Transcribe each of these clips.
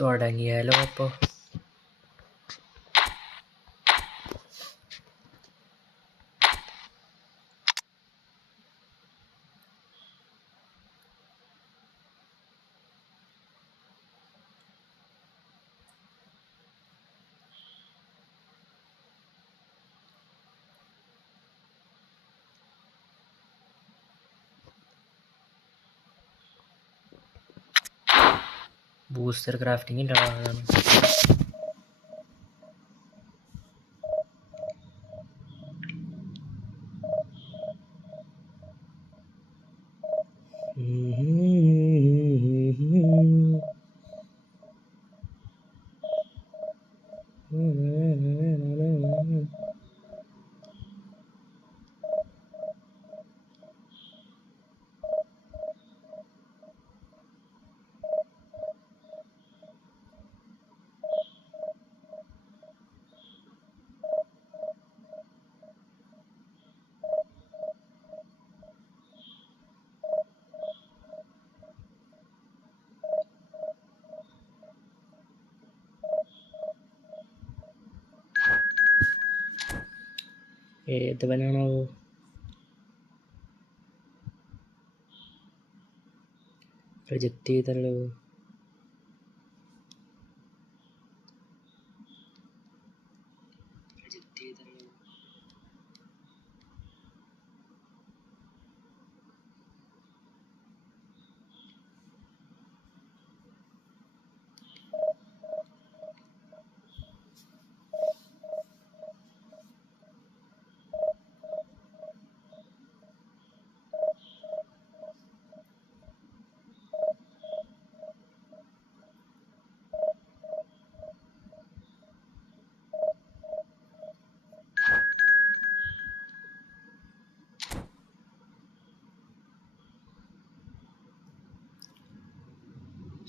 തുടങ്ങിയാലോ അപ്പൊ? Booster crafting ഇല്ല. ഏതവനാണോ? റിജക്റ്റ് ചെയ്തല്ലോ.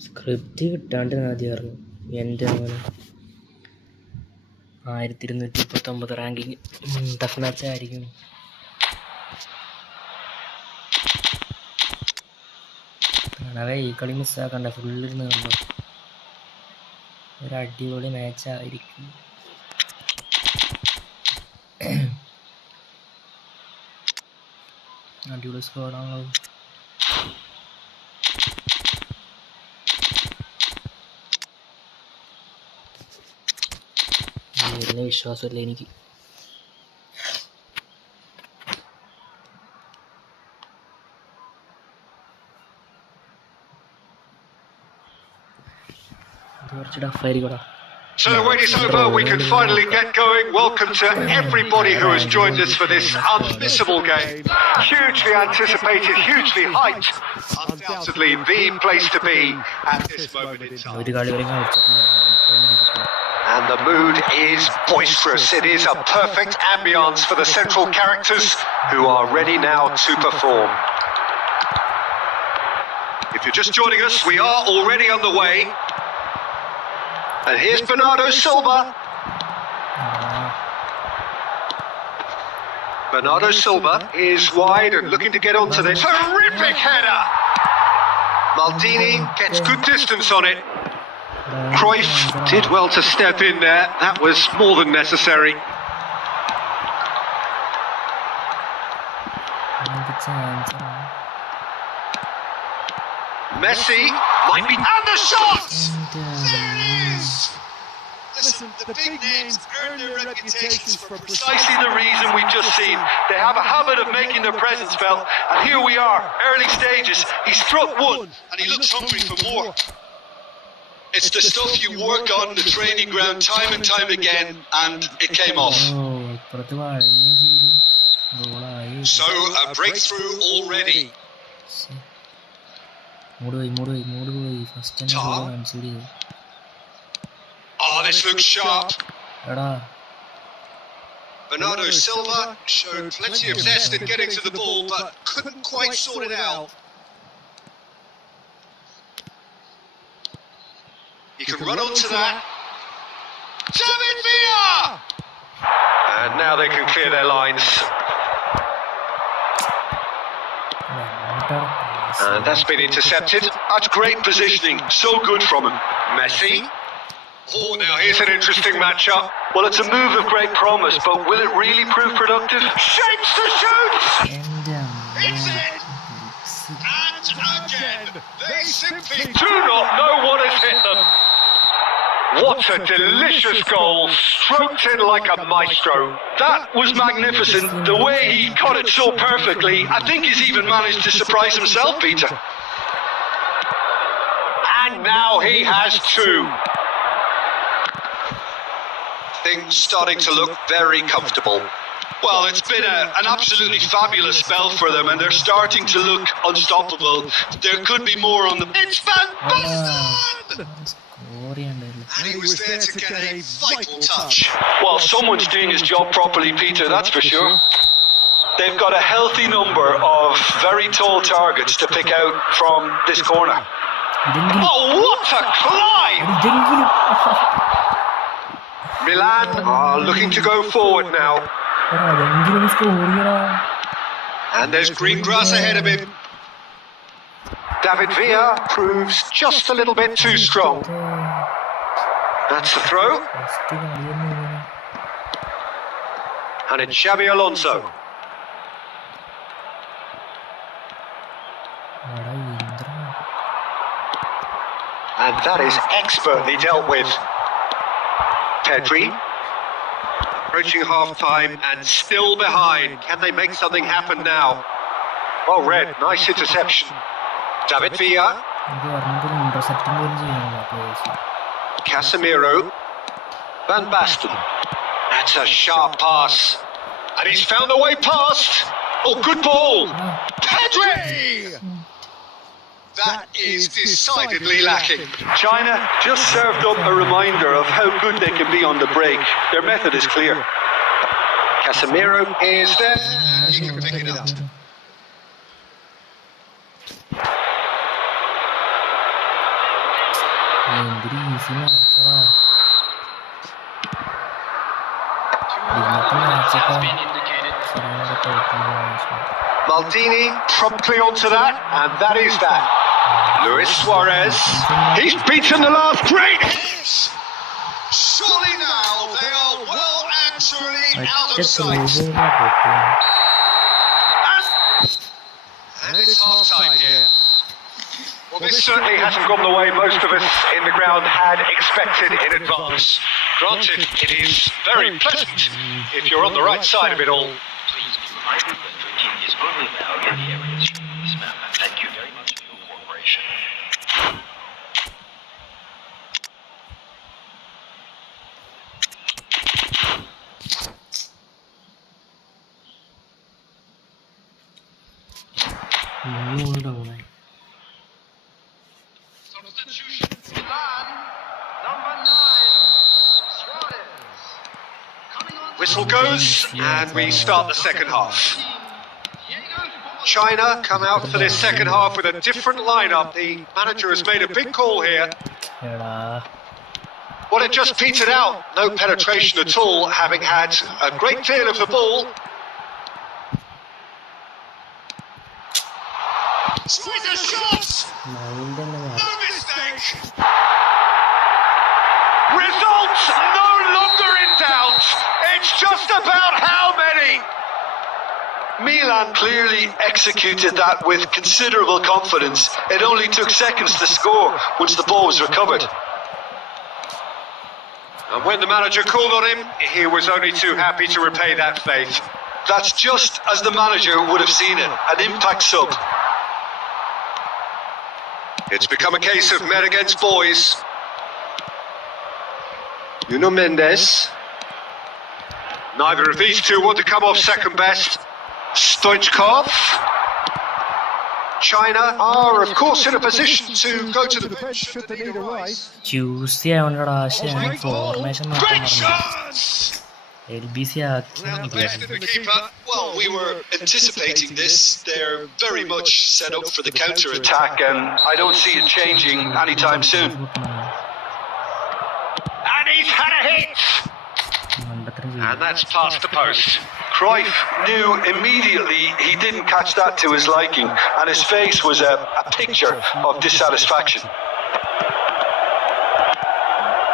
സ്ക്രിപ്റ്റ് കിട്ടാണ്ട് ആദ്യം എൻ്റെ മോനെ. 1239 റാങ്കിങ് ടഫ് മാച്ച് ആയിരിക്കും. കാണാവേ ഈ കളി മിസ്സാക്കണ്ട, ഫുള്ളിരുന്ന് കണ്ടോ. ഒരു അടിപൊളി മാച്ചായിരിക്കും. അടിപൊളി സ്കോഡാണല്ലോ. വിശ്വാസമില്ല എനിക്ക്. So the wait is over, we can finally get going. Welcome to everybody who has joined us for this unmissable game. Hugely anticipated, hugely hyped. Undoubtedly the place to be at this moment in time. And the mood is boisterous. It is a perfect ambience for the central characters who are ready now to perform. If you're just joining us, we are already on the way. And here's Bernardo Silva. Bernardo Silva is wide and looking to get onto this. Terrific header! Maldini gets good distance on it. Cruyff did well to step in there. That was more than necessary. Messi might be... And the shot! There it is! Listen, the big names earn their reputations for precisely the reason we've just seen. They have a habit of making their presence felt, and here we are, early stages. He struck one, and he looks hungry for more. It's the stuff you work on the training ground time and time again, and it came off. So, a breakthrough already. Oh, this looks sharp. Bernardo Silva showed plenty of zest in getting to the ball, but couldn't quite sort it out. He can run onto that. David Villa! And now they can clear their lines. And that's been intercepted. That's great positioning. So good from him. Messi. Oh, now here's an interesting matchup. Well, it's a move of great promise, but will it really prove productive? Shapes to shoot! It's in! And again, they simply do not know what has hit them. What a delicious goal, stroked in like a maestro. That was magnificent. The way he caught it so perfectly, I think he's even managed to surprise himself, Peter. And now he has two. Things starting to look very comfortable. Well, it's been an absolutely fabulous spell for them, and they're starting to look unstoppable. There could be more on the... It's Van Basten! And he was there to get a vital touch. Well, someone's doing his job properly, Peter, that's for sure. They've got a healthy number of very tall targets to pick out from this corner. Oh, what a climb! Milan are looking to go forward now. And there's green grass ahead of him. David Villa proves just a little bit too strong. That's the throw. And it's Xabi Alonso. And that is expertly dealt with. Pedri. Approaching half-time and still behind. Can they make something happen now? Oh, Red, nice interception. David Villa. Casemiro. Van Basten. That's a sharp pass. And he's found a way past. Oh, good ball. Pedri! That is decidedly lacking. China just served up a reminder of how good they can be on the break. Their method is clear. Casemiro is there, and he can pick it up. Maldini promptly onto that, and that is that. Luis Suarez, he's beaten the last great hit! Surely now they are well and truly out of sight. And it's half time here. Well, this certainly hasn't gone the way most of us in the ground had expected in advance. Granted, it is very pleasant if you're on the right side of it all. Please be reminded that drinking is only allowed in the areas shown on this map. Thank you very much for your cooperation. Substitution. Milan, number 9, Suarez. Whistle goes, and we start the second half. China come out for this second half with a different lineup. The manager has made a big call here. Well, it just petered out. No penetration at all, having had a great deal of the ball. Squeeze a shot! No mistake! Results no longer in doubt. It's just about how many. Milan clearly executed that with considerable confidence. It only took seconds to score once the ball was recovered. And when the manager called on him, he was only too happy to repay that faith. That's just as the manager would have seen it, an impact sub. It's become a case of men against boys. Nuno Mendes. Neither of these two want to come off second best. Stoichkov. China are, of course, in a position to go to the bench should they need a rise. Tuesday formation Great shots! LBC The keeper. Well, we were anticipating this. They're very much set up for the counter-attack, and I don't see it changing anytime soon. And he's had a hit! And that's past the post. Cruyff knew immediately he didn't catch that to his liking, and his face was a picture of dissatisfaction.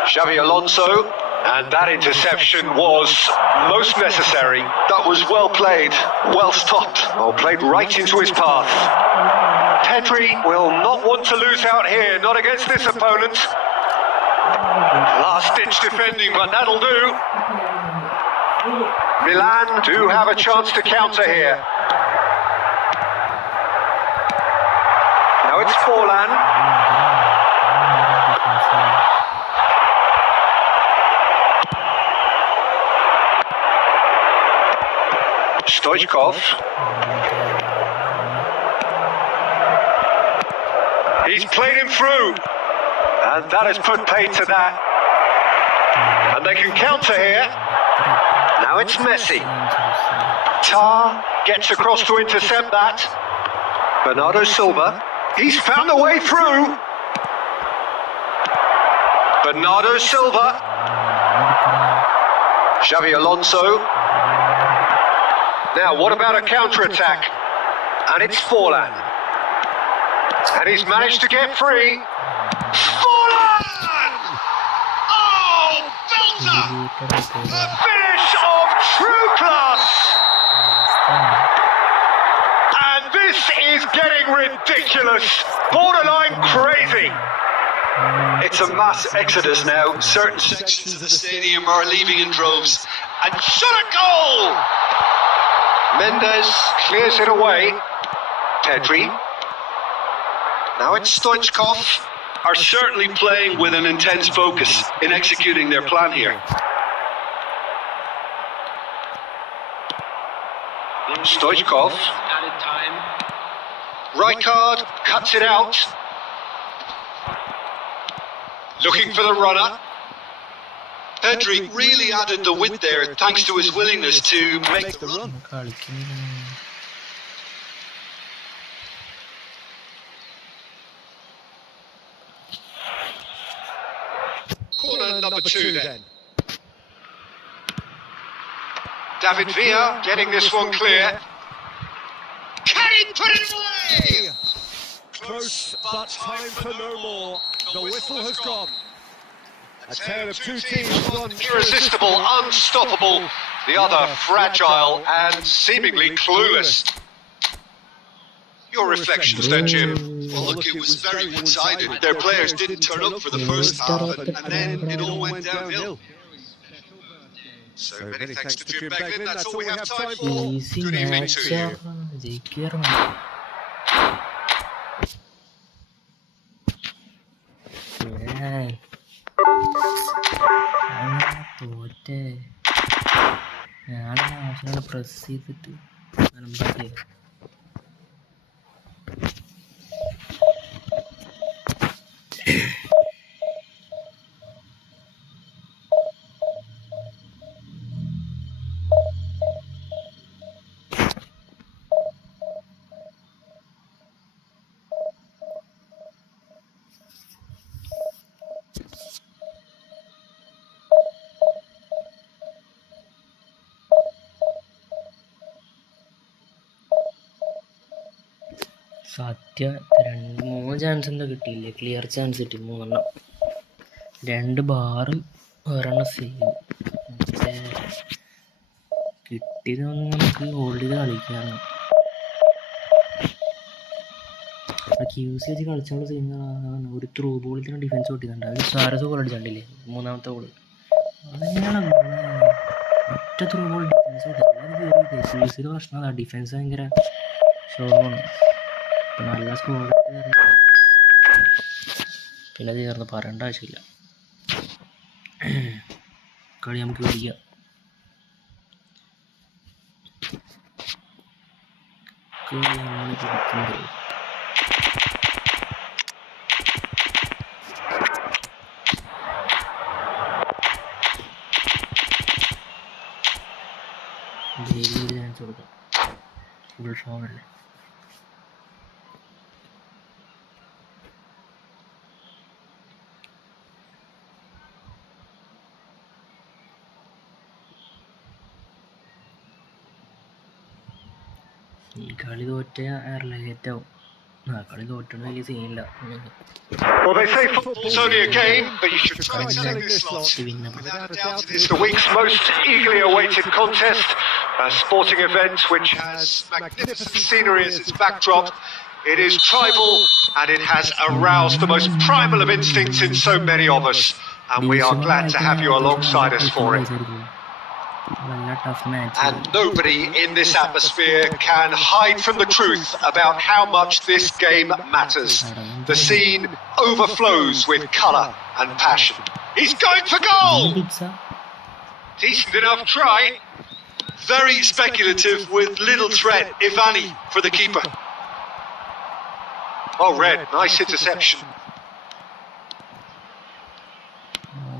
Xabi Alonso, and that interception was most necessary. That was well played, well stopped, played right into his path. Pedri will not want to lose out here, not against this opponent. Last-ditch defending, but that'll do. Milan do have a chance to counter here. Now it's Forlan. Stoichkov. He's played him through. And that has put paid to that. And they can counter here. Now it's Messi. Tar gets across to intercept that. Bernardo Silva. He's found a way through. Bernardo Silva. Xabi Alonso. Now, what about a counter-attack? And it's Forlan. And he's managed to get free. Forlan! Oh, belter! The finish of true class! And this is getting ridiculous. Borderline crazy. It's a mass exodus now. Certain sections of the stadium are leaving in droves. And shot a goal! Mendes clears it away. Pedri. Now it's Stoichkov. Are certainly playing with an intense focus in executing their plan here. Stoichkov. Rijkaard cuts it out. Looking for the runner. Pedri really added the width there thanks to his willingness to make the run. Corner number 2 then. David Villa getting this one clear. Can he put it away? Close, but time for no more. The whistle has gone. A tale of two teams, one irresistible, unstoppable, the other fragile and seemingly clueless. Your reflections then, Jim? Well, look, it was very one-sided. Their players didn't turn up for the first half, and then it all went downhill. So many thanks to Jim Beglin. That's all we have time for. Good evening to you. ഞാൻ press ചെയ്തിട്ട് സത്യം 3 chance എന്താ കിട്ടിയില്ലേ? Clear chance കിട്ടി 3 2 bar 1 save. കിട്ടിയതൊന്നും നമുക്ക് hold ചെയ്ത് കളിക്കാണ്. Quiz വെച്ച് കളിച്ചുള്ള ചെയ്യുന്ന ഒരു ത്രൂ ബോളിൽ തന്നെ ഡിഫൻസ് പൊട്ടിക്കുന്നുണ്ട്. അത് സാരസ് ഗോൾ അടിച്ചിട്ടില്ലേ 3ാമത്തെ ഗോള്. അതെങ്ങനെയാണ് ഒറ്റ ത്രൂ ബോൾ ഡിഫൻസ് പ്രശ്നമാണ്. ഡിഫൻസ് ഭയങ്കര ഷോണ്. ഇപ്പം നല്ല സ്കോർ പിന്നെ അത് ചേർന്ന് പറയേണ്ട ആവശ്യമില്ല. കളി നമുക്ക് പിടിക്കാം. ഡെയിലി ചാൻസ് കൊടുക്കാം. ഫുൾ ഷോണല്ലേ. ഈ കളി തോറ്റ എയർലൈറ്റാവും. ആ കളി തോറ്റണ വലിയ സീനില്ല. Well, they say football's only a game, but you should try selling this lot. Without a doubt, it is the week's most eagerly awaited contest, a sporting event which has magnificent scenery as its backdrop. It is tribal, and it has aroused the most primal of instincts in so many of us, and we are glad to have you alongside us for it. And nobody in this atmosphere can hide from the truth about how much this game matters. The scene overflows with colour and passion. He's going for goal! Decent enough try. Very speculative with little threat, if any, for the keeper. Oh, Red, nice interception.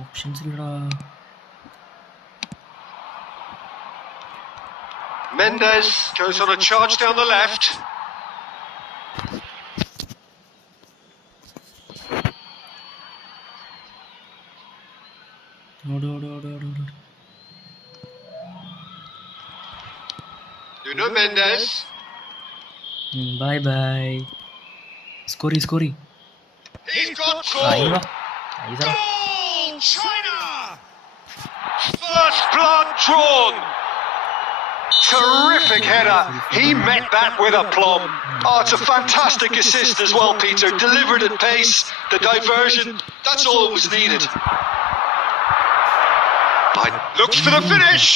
Options. Mendes goes on a charge down the left. Nuno Mendes. Bye bye. Score. He's got goal. Goal, China. First blood drawn. Terrific header. He met that with aplomb. Oh, it's a fantastic assist as well, Peter. Delivered at pace, the diversion, that's all that was needed. Looks for the finish.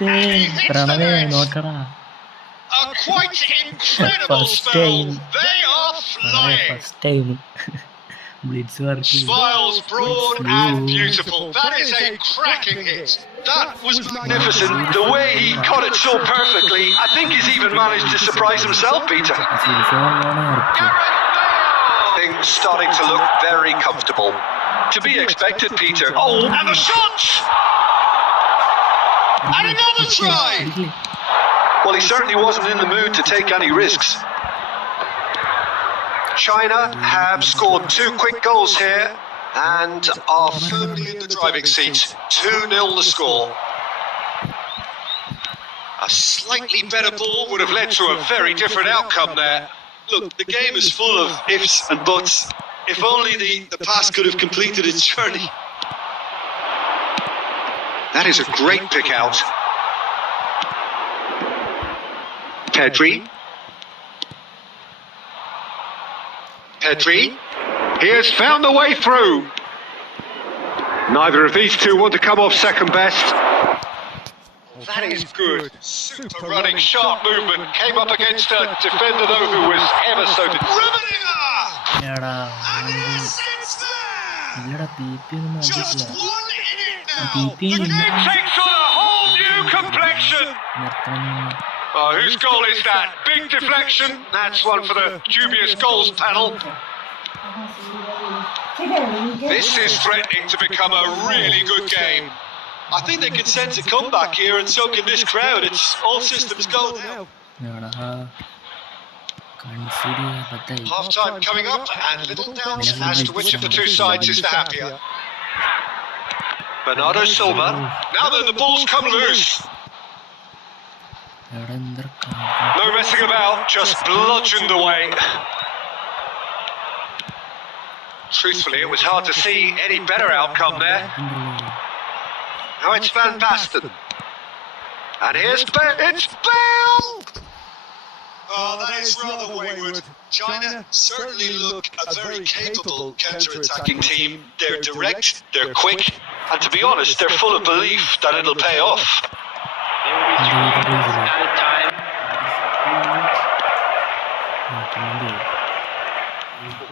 A quite incredible spell. They are flying. Smiles broad and beautiful. That is a cracking hit. That was magnificent. The way he caught it so perfectly, I think he's even managed to surprise himself, Peter. Things starting to look very comfortable. To be expected, Peter. Oh, and the shot! And another try! Well, he certainly wasn't in the mood to take any risks. China have scored 2 quick goals here and are firmly in the driving seat. 2-0 the score. A slightly better ball would have led to a very different outcome there. Look, the game is full of ifs and buts. If only the pass could have completed its journey. That is a great pick out. Pedri. He has found the way through. Neither of these two want to come off second best. That is good. Super running, sharp movement. Came up against a defender though who was ever so... Just one in it now. The game takes on a whole new complexion. Oh, whose goal is that? Big deflection. That's one for the dubious goals panel. This is threatening to become a really good game. I think they can sense a comeback here, and so can this crowd. It's all systems go now. Half-time coming up, and little doubt as to which of the two sides is the happier. Bernardo Silva. Now then, the ball's come loose. No messing about, just bludgeoned away. Truthfully, it was hard to see any better outcome there. Now it's Van Basten. And here's Bale. It's Bale! Oh, that is rather wayward. China certainly look a very capable counter-attacking team. They're direct, they're quick, And to be honest, they're full of belief that it'll pay off. They will be three minutes at a time.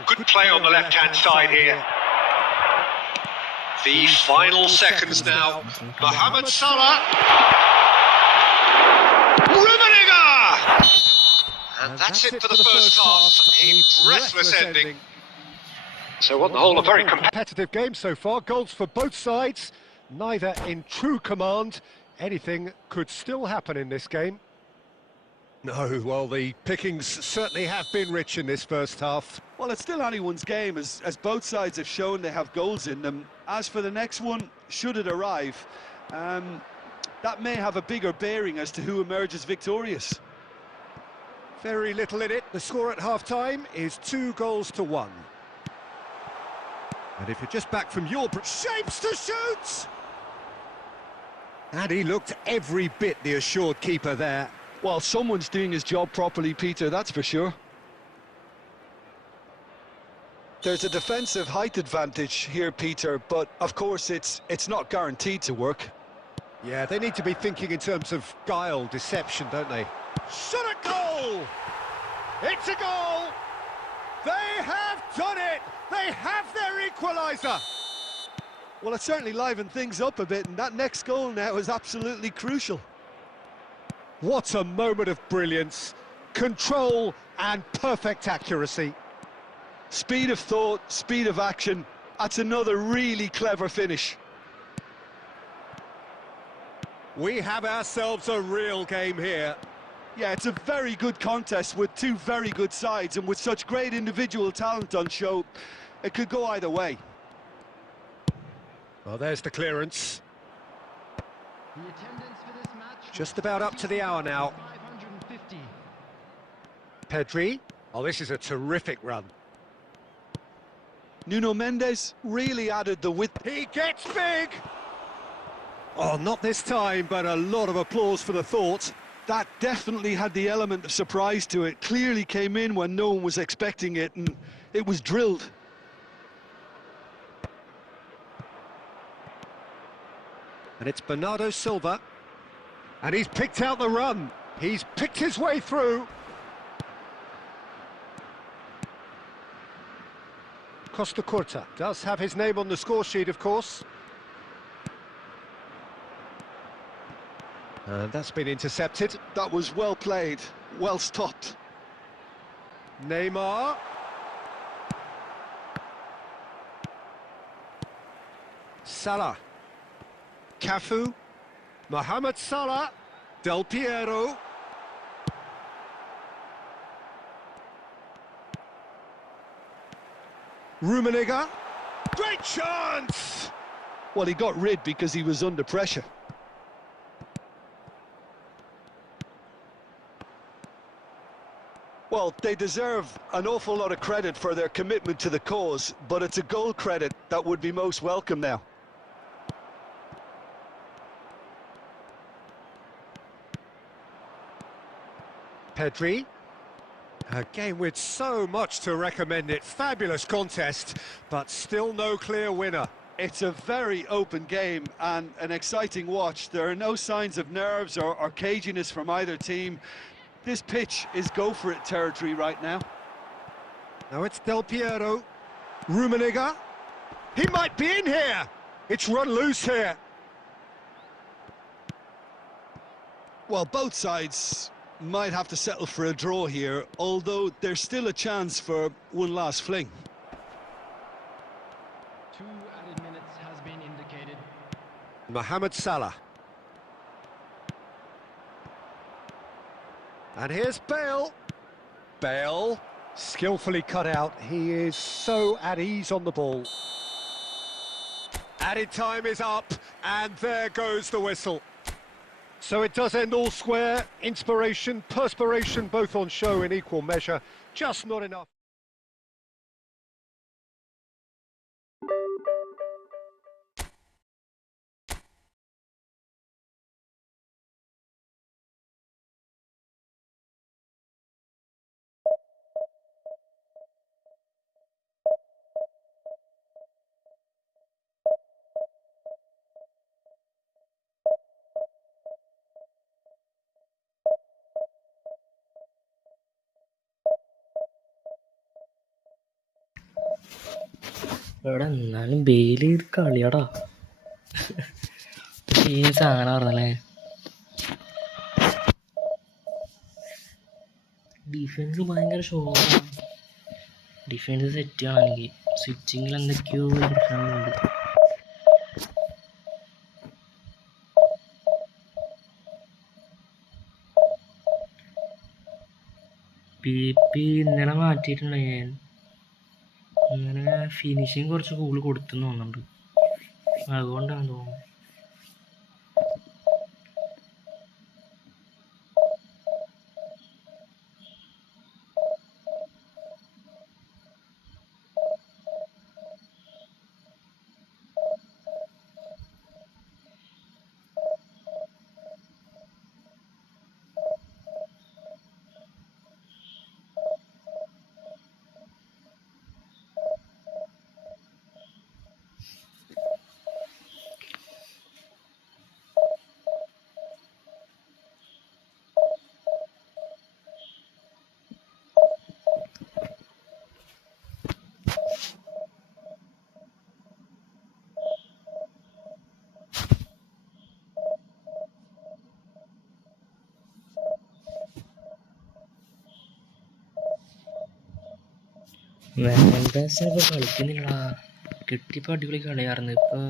Good play on the left-hand side here. The final seconds now. Mohammed Salah. Rummenigge! And that's it for the first half. A breathless ending. So on the whole, a very competitive game so far. Goals for both sides, neither in true command. Anything could still happen in this game. No, well, the pickings certainly have been rich in this first half. Well, it's still anyone's game, as both sides have shown they have goals in them. As for the next one, should it arrive, that may have a bigger bearing as to who emerges victorious. Very little in it. The score at half-time is 2-1. And if you're just back from your... Shapes to shoot! And he looked every bit the assured keeper there. Well, someone's doing his job properly, Peter, that's for sure. There's a defensive height advantage here, Peter, but of course it's not guaranteed to work. Yeah, they need to be thinking in terms of guile, deception, don't they? Shot a goal! It's a goal! They have done it! They have their equaliser! Well, it certainly livened things up a bit, and that next goal now is absolutely crucial. What a moment of brilliance, control and perfect accuracy. Speed of thought, speed of action, that's another really clever finish. We have ourselves a real game here. Yeah, it's a very good contest with two very good sides, and with such great individual talent on show, it could go either way. Well, there's the clearance. Just about up to the hour now. Pedri. Oh, this is a terrific run. Nuno Mendes really added the width. He gets big! Oh, not this time, but a lot of applause for the thought. That definitely had the element of surprise to it. Clearly came in when no one was expecting it, and it was drilled. And it's Bernardo Silva. And he's picked out the run. He's picked his way through. Costa Curta does have his name on the score sheet, of course. And that's been intercepted. That was well played, well stopped. Neymar. Salah. Cafu. Mohammed Salah. Del Piero. Rummenigge. Great chance! Well, he got rid because he was under pressure. Well, they deserve an awful lot of credit for their commitment to the cause, but it's a goal credit that would be most welcome now. Pedri. A game with so much to recommend it. Fabulous contest, but still no clear winner. It's a very open game and an exciting watch. There are no signs of nerves or caginess from either team. This pitch is go-for-it territory right now. Now it's Del Piero. Rummenigge. He might be in here. It's run loose here. Well, both sides might have to settle for a draw here, although there's still a chance for one last fling. 2 added minutes has been indicated. Mohammed Salah. And here's Bale. Bale, skillfully cut out. He is so at ease on the ball. Added time is up, and there goes the whistle. So it does end all square. Inspiration, perspiration, both on show in equal measure. Just not enough. എടാ എന്നാലും Bale കളിയാടാ. സാധനം പറഞ്ഞല്ലേ. Defence ഭയങ്കര ഷോറാണ്. Defence set ചെയ്യണമെങ്കിൽ സ്വിച്ചിങ്ങിൽ എന്തൊക്കെയോ പ്രശ്നങ്ങളുണ്ട്. PP ഇന്നലെ മാറ്റിയിട്ടുണ്ട് ഞാൻ. ഇന്നലെ ഫിനിഷിങ് കുറച്ച് കൂടുതൽ കൊടുത്തെന്ന് തോന്നുന്നുണ്ട്. അതുകൊണ്ടാണ് തോന്നുന്നു. ഇപ്പോൾ കളിക്കുന്നില്ലടാ. കിട്ടിയപ്പോൾ അടിപൊളി കളിയായിരുന്നു. ഇപ്പോൾ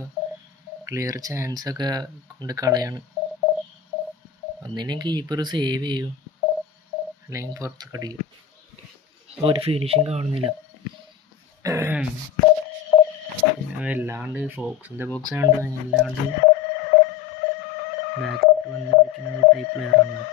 ക്ലിയർ ചാൻസൊക്കെ കൊണ്ട് കളയാണ്. ഒന്നിനും കീപ്പർ സേവ് ചെയ്യും, അല്ലെങ്കിൽ പുറത്ത് കടിക്കും. ഒരു ഫിനിഷിങ് കാണുന്നില്ല. എല്ലാണ്ട് ഫോക്സിൻ്റെ ബോക്സ് ആയതുകൊണ്ട് എല്ലാണ്ട് ബാക്കോട്ട് വന്ന് കളിക്കുന്ന ടൈപ്പ് പ്ലെയറാണ്.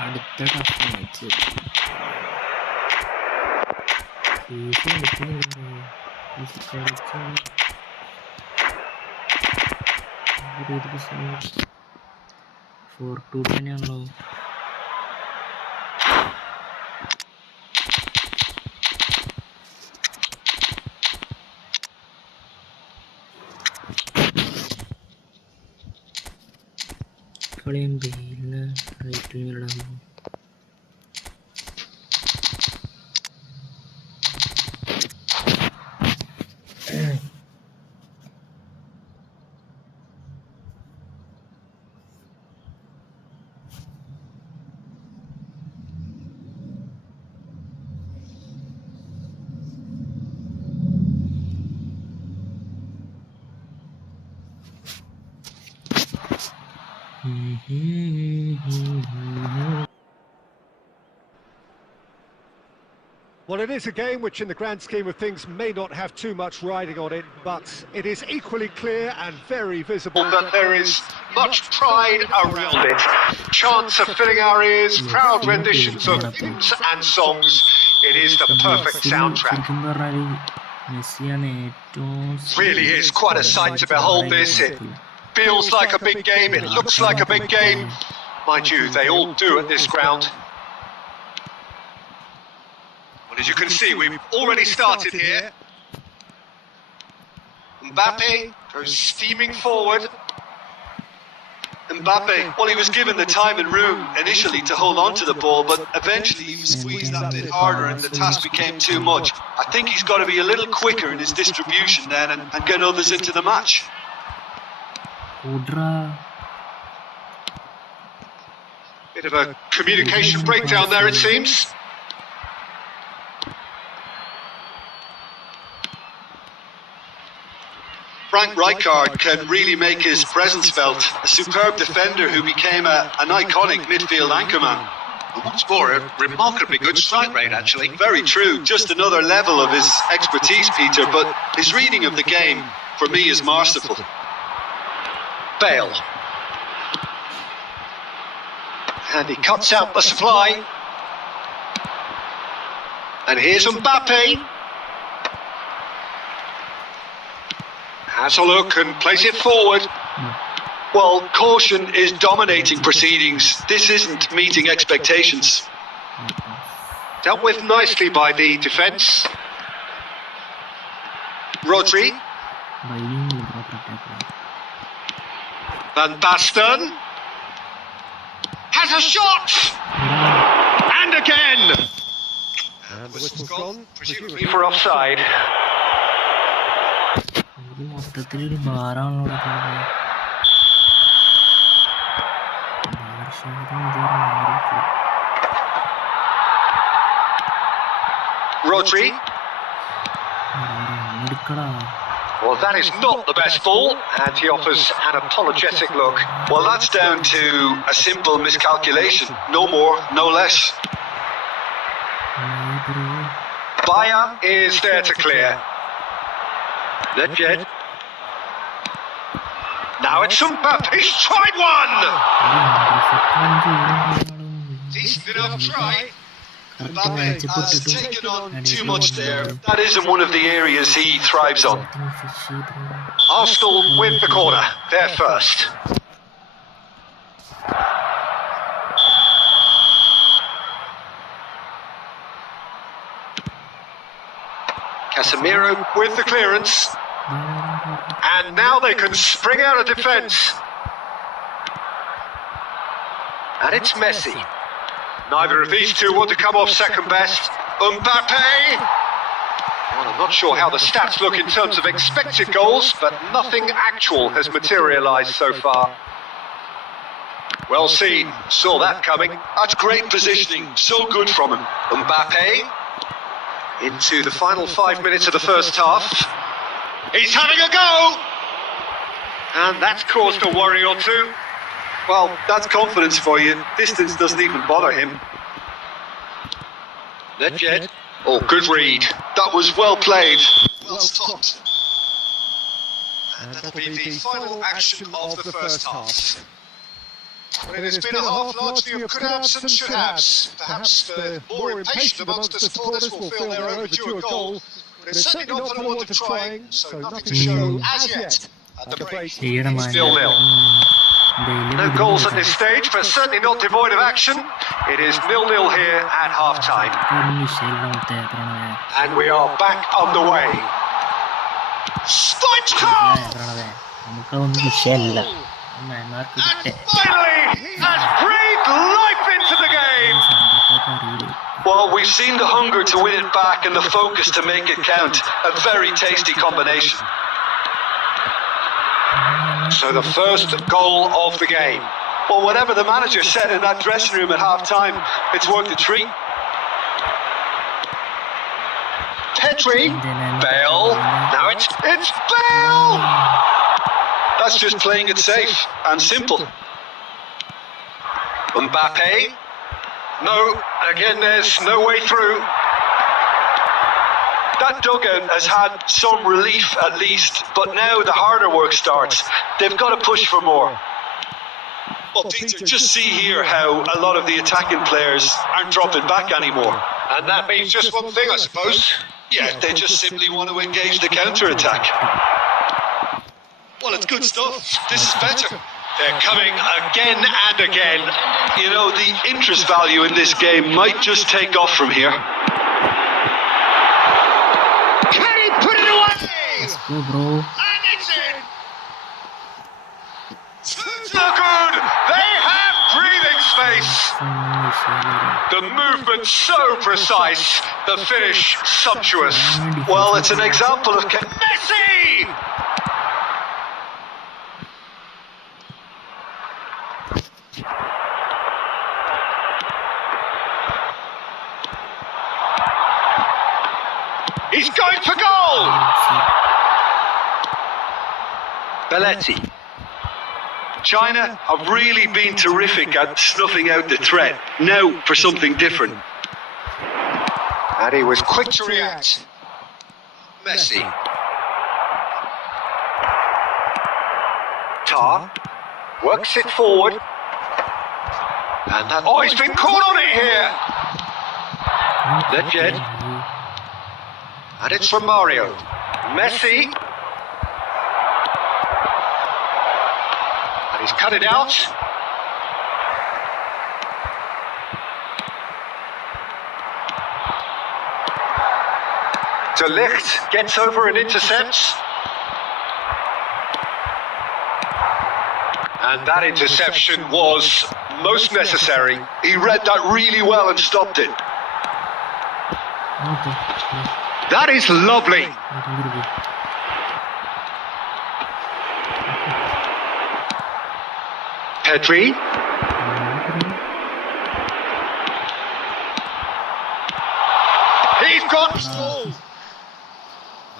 അടുത്ത ടഫ് മാച്ച് F2P തന്നെയാണല്ലോ. കളിയും ബെയിലിന് റൈറ്റിൽ ഇടാമോ? Well, it is a game which in the grand scheme of things may not have too much riding on it, but it is equally clear and very visible that there is much pride around it. Chants are filling our ears, proud renditions of hymns and songs. It is the perfect soundtrack. Really is quite a sight to behold this. It feels like a big game, it looks like a big game. Mind you, they all do at this ground. Well, as you can see, we've already started here. Mbappe goes steaming forward. Mbappe, well, he was given the time and room initially to hold on to the ball, but eventually he was squeezed that bit harder and the task became too much. I think he's got to be a little quicker in his distribution then and get others into the match. Bit of a communication breakdown there, it seems. Frank Rijkaard can really make his presence felt, a superb defender who became an iconic midfield anchorman. And what's more, a remarkably good strike rate, actually. Very true. Just another level of his expertise, Peter, but his reading of the game, for me, is masterful. Bale. And he cuts out the supply. And here's Mbappe. Has a look and plays it forward. Well, caution is dominating proceedings. This isn't meeting expectations. Dealt with nicely by the defence. Rodri. Van Basten. Has a shot! And again! And the whistle's gone, Presumably for offside. Rodri. Well, that is not the best ball, and he offers an apologetic look. Well, that's down to a simple miscalculation. No more, no less. Bayer is there to clear. Nedved. Now it's Mbappe. He's tried one! Decent enough try. Mbappe has taken on too much there. That isn't one of the areas he thrives on. Arsenal win the corner. They're first. Casemiro with the clearance. And now they can spring out of defence. And it's Messi. Neither of these two want to come off second best. Mbappe! Well, I'm not sure how the stats look in terms of expected goals, but nothing actual has materialised so far. Well seen, saw that coming. That's great positioning, so good from him. Mbappe into the final 5 minutes of the first half. He's having a go! And that's caused a worry or two. Well, that's confidence for you. Distance doesn't even bother him. Nedved. Oh, good read. That was well played. Well stopped. And that'll be the final action of the first half. Well, it has been a half largely of could-haves and should-haves. Perhaps the more impatient amongst the supporters will feel they're overdue a goal. But it's certainly not for the want of trying, so nothing to show as yet at the break. Still nil. No goals at this stage, but certainly not devoid of action. It is 0-0 here at half-time. And we are back underway. Spiked home! And finally, has breathed life into the game! Well, we've seen the hunger to win it back and the focus to make it count. A very tasty combination. So the first goal of the game. Well, whatever the manager said in that dressing room at half-time, it's worked a treat. Petri, Bale, now it's Bale! That's just playing it safe and simple. Mbappe, no, again there's no way through. That dugout has had some relief at least, but now the harder work starts. They've got to push for more. Well, Peter, just see here how a lot of the attacking players aren't dropping back anymore. And that means just one thing, I suppose. Yeah, they just simply want to engage the counter-attack. Well, it's good stuff. This is better. They're coming again and again. You know, the interest value in this game might just take off from here. Can he put it away? Let's go, bro. And it's in. So good. They have breathing space. The movement so precise. The finish sumptuous. Well, it's an example of Messi. He's going for goal! Belletti. China have really been terrific at snuffing out the threat. Now for something different. And he was quick to react. Messi. Tar works it forward. And that, oh, he's been caught on it here. Divsion. And it's from Mario. Messi. And he's cut it out. De Ligt gets over and intercepts. And that interception was most necessary. He read that really well and stopped it. That is lovely. Pedri. He's got...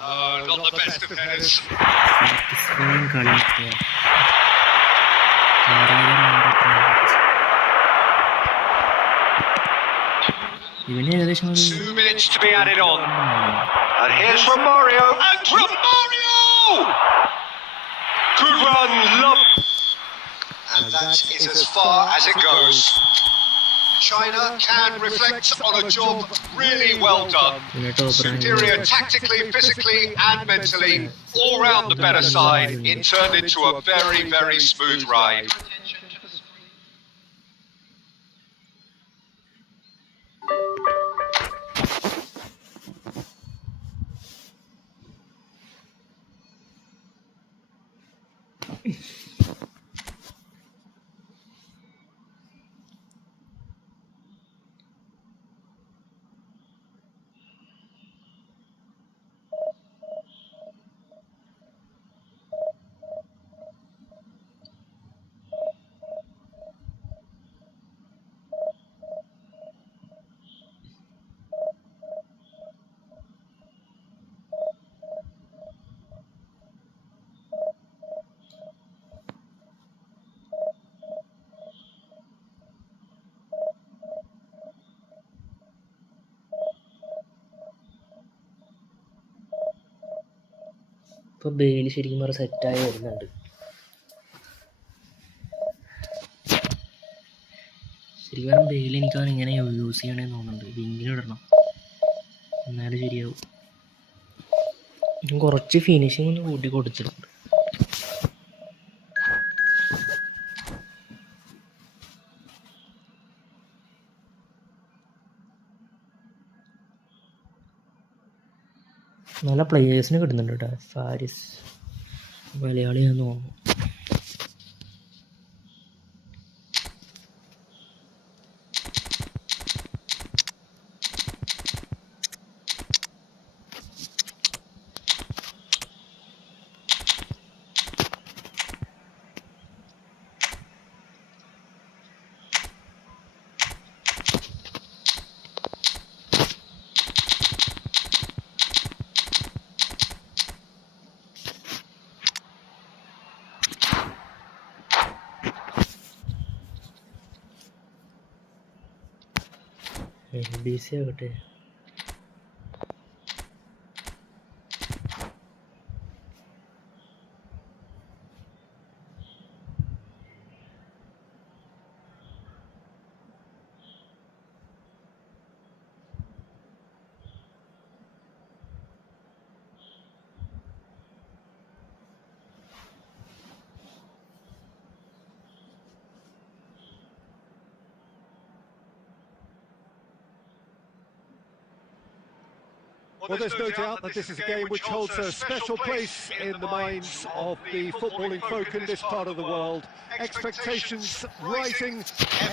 Oh, not the best of headers. ഇവന് ഏകദേശം 2 minutes to be added on. And here's from Mario. And from Mario! Good run, love. And that is as far as it goes. China can reflect on a job really well done. Superior tactically, physically and mentally. All round the better side. It turned into a very, very smooth ride. ഇപ്പോൾ bail ശരിക്കും പറഞ്ഞാൽ സെറ്റായി വരുന്നുണ്ട്. ശരിക്കും പറഞ്ഞാൽ bail എനിക്കവൻ ഇങ്ങനെ use ചെയ്യണമെന്ന് തോന്നുന്നുണ്ട്. വിങ്ങിലിടണം, എന്നാലും ശരിയാവും. കുറച്ച് ഫിനിഷിങ് ഒന്ന് കൂട്ടി കൊടുത്തിട്ടുണ്ട്. നല്ല പ്ലേയേഴ്സിന് കിട്ടുന്നുണ്ട് കേട്ടോ. ഫാരിസ് മലയാളിയാന്ന് തോന്നുന്നു. BC ആകട്ടെ. Well, there's no doubt that this is a game which holds a special place in the minds of the footballing folk in this part of the world. Expectations rising.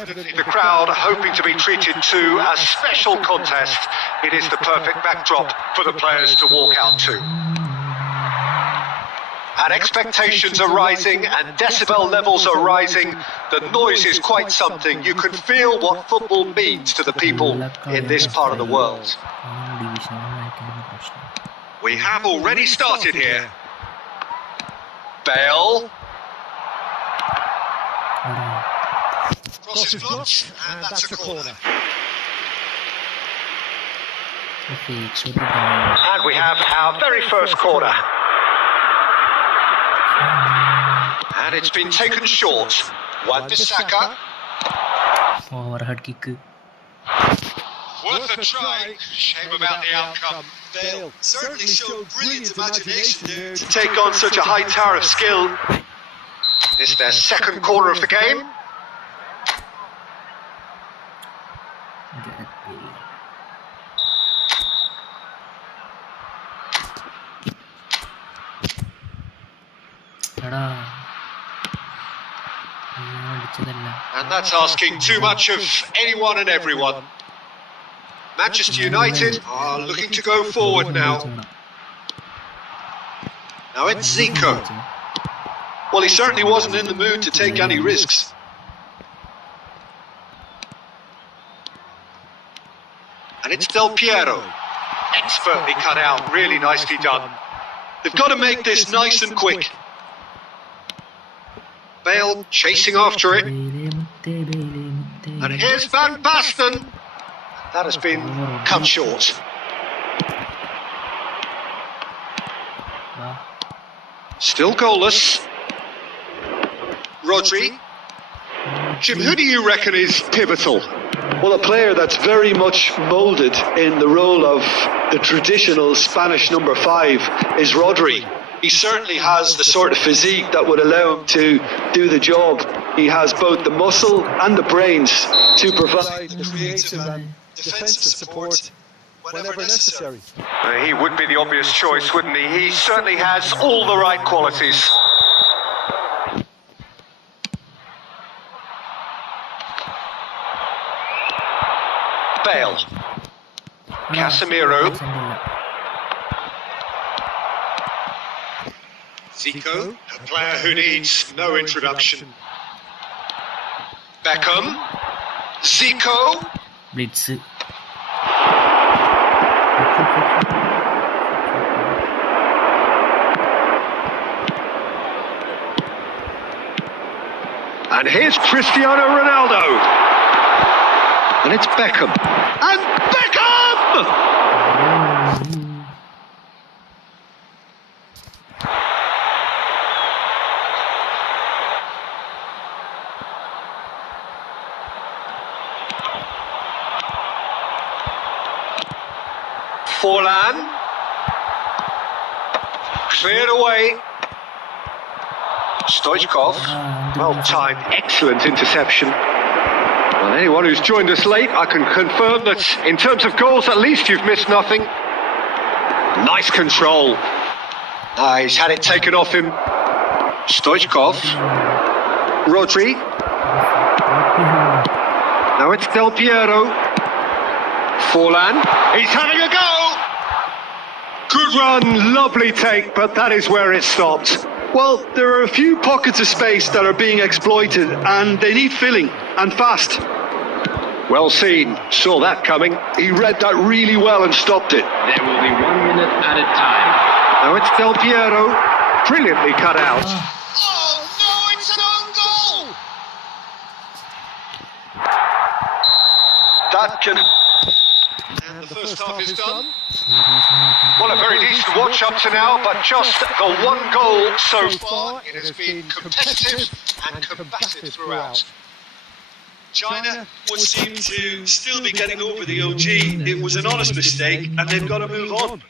Evidently the crowd hoping to be treated to a special contest. It is the perfect backdrop for the players to walk out to. And expectations are rising and decibel levels are rising. The noise is quite something. You can feel what football means to the people in this part of the world. We have already started here. Bale. Cross is blocked, and that's a corner. Okay, so the And we have our very first corner. And it's been taken short. Wan-Bissaka. overhead kick. Worth a try. Shame about the outcome. Bale certainly showed brilliant imagination there to take on such a high tower of skill. This is their second corner of the game. And that's asking too much of anyone and everyone. Manchester United are looking to go forward now. Now it's Zico. Well, he certainly wasn't in the mood to take any risks. And it's Del Piero. Expertly cut out, really nicely done. They've got to make this nice and quick. Bale chasing after it. And here's Van Basten. That has been cut short. Still goalless. Rodri. Jim, who do you reckon is pivotal? Well, a player that's very much moulded in the role of the traditional Spanish number 5 is Rodri. He certainly has the sort of physique that would allow him to do the job. He has both the muscle and the brains to provide creative and defensive support whenever necessary. He would be the obvious choice, wouldn't he? He certainly has all the right qualities. Bale. Casemiro. Zico, a player who needs no introduction. Beckham. Zico. Blitz. And here's Cristiano Ronaldo. And it's Beckham. And Beckham! Forlan. Cleared away. Stoichkov. Well timed, excellent interception. Well, anyone who's joined us late, I can confirm that in terms of goals, at least you've missed nothing. Nice control. He's had it taken off him. Stoichkov. Rodri. Now it's Del Piero. Forlan. He's having a go! Good run, lovely take, but that is where it stopped. Well, there are a few pockets of space that are being exploited, and they need filling, and fast. Well seen, saw that coming. He read that really well and stopped it. There will be 1 minute at a time. Now it's Del Piero, brilliantly cut out. Oh no, it's an own goal! That can... And the first half is done. Well, a very decent watch up to now, but just the one goal so far. It has been competitive and combative throughout. China would seem to still be getting over the OG. It was an honest mistake, and they've got to move on.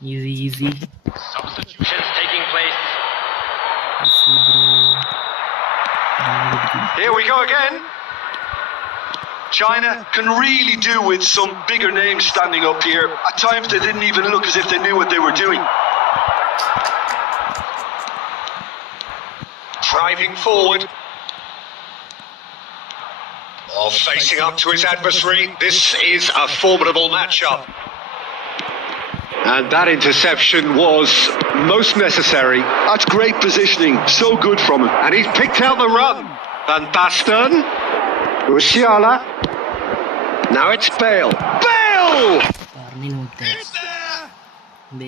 Easy. Substitutions taking place. Here we go again. China can really do with some bigger names standing up here. At times they didn't even look as if they knew what they were doing. Driving forward. Oh, facing up to his adversary. This is a formidable matchup. And that interception was most necessary. That's great positioning, so good from him. And he's picked out the run. Van Basten. Musiala. Now it's Bale. Bale! It's there! On a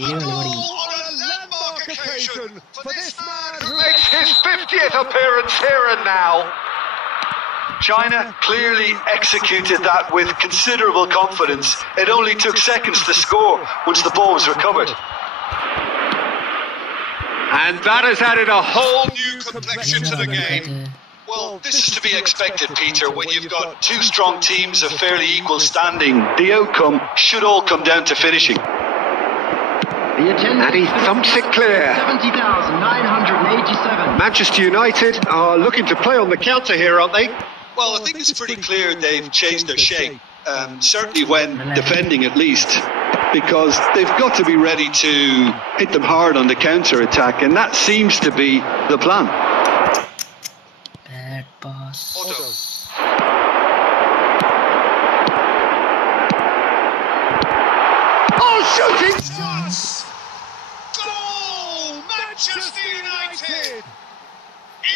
occasion for this man who Makes his 50th appearance here and now. China clearly executed that with considerable confidence. It only took seconds to score once the ball was recovered. And that has added a whole new complexion to the game. Well, this is to be expected, Peter, when you've got two strong teams of fairly equal standing. The outcome should all come down to finishing. And he thumps it clear. 70,987. Manchester United are looking to play on the counter here, aren't they? Well, I think it's pretty clear they've changed their shape, certainly when defending at least, because they've got to be ready to hit them hard on the counter-attack, and that seems to be the plan. Bad pass. Oh, shooting! Goal! Manchester United!